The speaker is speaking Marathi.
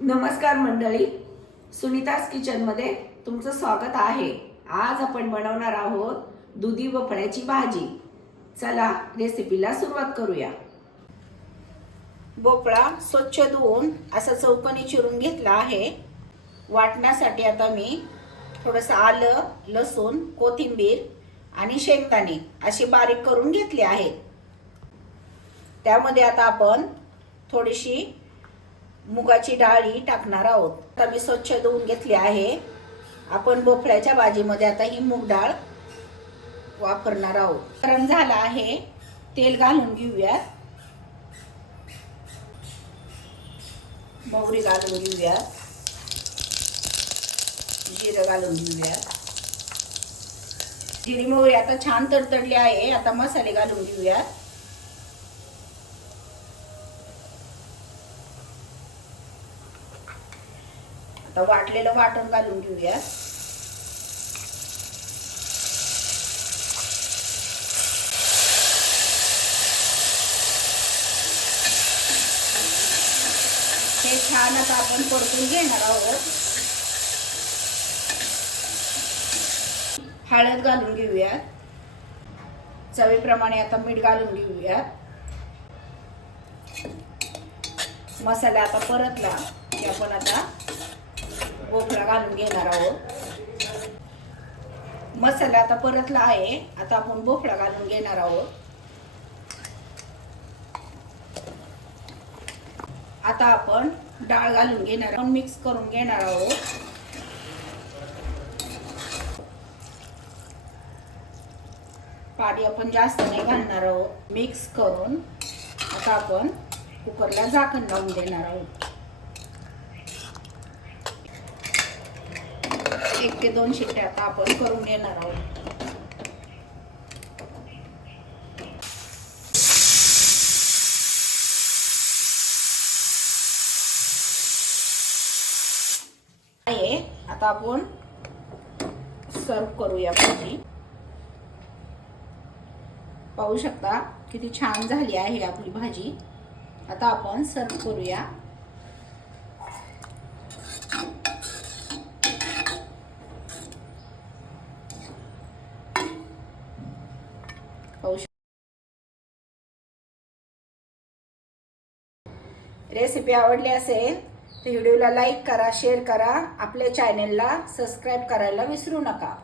नमस्कार मंडळी, सुनीताज किचनमध्ये तुमचं स्वागत आहे। आज आपण बनवणार आहोत दुधी भोपळ्याची भाजी। चला रेसिपीला सुरुवात करूया। भोपळा स्वच्छ धुवून असा चौकोनी चिरून घेतला आहे। वाटण्यासाठी आता मी थोडंसं आलं, लसूण, कोथिंबीर आणि शेंगदाणे असे बारीक करून घेतले आहेत। त्यामध्ये आता आपण थोडीशी मुगाची डाळी टाकणार आहोत। आता मी स्वच्छ धुवून घेतली आहे। आपण भोपळ्याच्या भाजीमध्ये आता ही मूग डाळ वापरणार आहोत। गरम झाला आहे, तेल घालून घेऊया। मोहरी घालून घेऊया, जिरं घालून घेऊया। जिरी मोहरी आता छान तडतडली आहे। आता मसाले घालून घेऊया। आता वाटलेलं वाटण घालून घेऊया। हे छान आता आपण परतून घेणार आहोत। हळद घालून घेऊया, चवीप्रमाणे आता मीठ घालून घेऊया। मसाला आता परतला की आपण आता भोपळा घालून घेणार आहोत। मसाला आता परतला आहे, आता आपण भोपळा घालून घेणार आहोत। आता आपण डाळ घालून घेणार आहोत, मिक्स करून घेणार आहोत। पाणी आपण जास्त नाही घालणार आहोत। मिक्स करून आता आपण कुकरला झाकण लावून देणार आहोत। 1 ते 2 शिट्ट्या आता आपण करून घेणार आहोत। आता आपण सर्व करूया भाजी। पाहू शकता किती छान झाली आहे आपली भाजी। आता आपण सर्व करूया। रेसिपी आवडली असेल तर व्हिडिओला लाईक करा, शेअर करा, आपल्या चॅनलला सबस्क्राइब करायला विसरू नका।